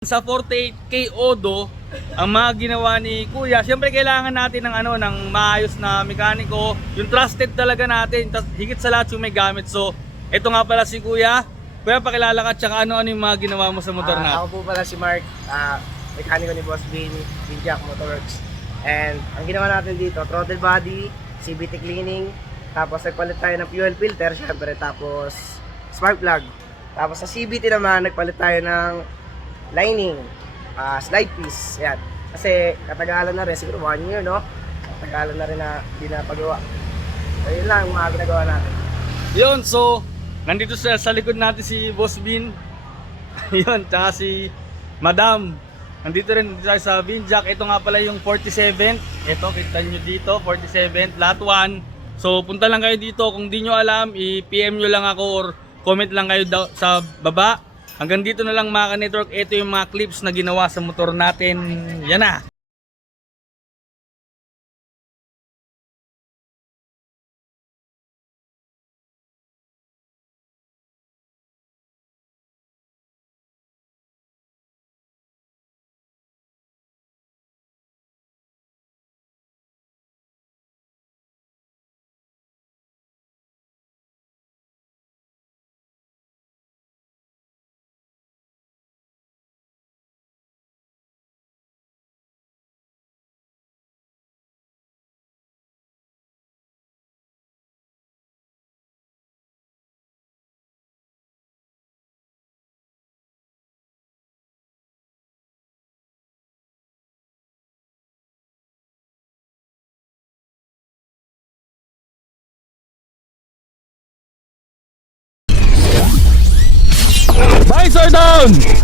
Sa 48K Odo, ang mga ginawa ni Kuya, siyempre kailangan natin ng maayos na mekaniko, yung trusted talaga natin, higit sa lahat yung may gamit. So, ito nga pala si Kuya. Kuya, pakilala ka, tsaka ano-ano yung mga ginawa mo sa motor natin. Ako po pala si Mark, mekaniko ni Boss Bin, Binjack Motorworks. And ang ginawa natin dito, throttle body, CVT cleaning, tapos nagpalit tayo ng fuel filter, syempre, tapos spark plug. Tapos sa CVT naman, nagpalit tayo ng lining, slide piece, yan. Kasi katagalan na rin, siguro 1 year, no? Katagalan na rin na hindi na pagawa. So yun lang, mga ginagawa natin. Yun, so, nandito sa likod natin si Boss Bin. Yun, tsaka si Madam. Nandito rin tayo sa Binjack. Ito nga pala yung 47th. Ito, kita nyo dito, 47th, lot 1. So, punta lang kayo dito. Kung di nyo alam, i-PM nyo lang ako or comment lang kayo sa baba. Hanggang dito na lang mga ka-network. Ito yung mga clips na ginawa sa motor natin. Yan na. Visor down!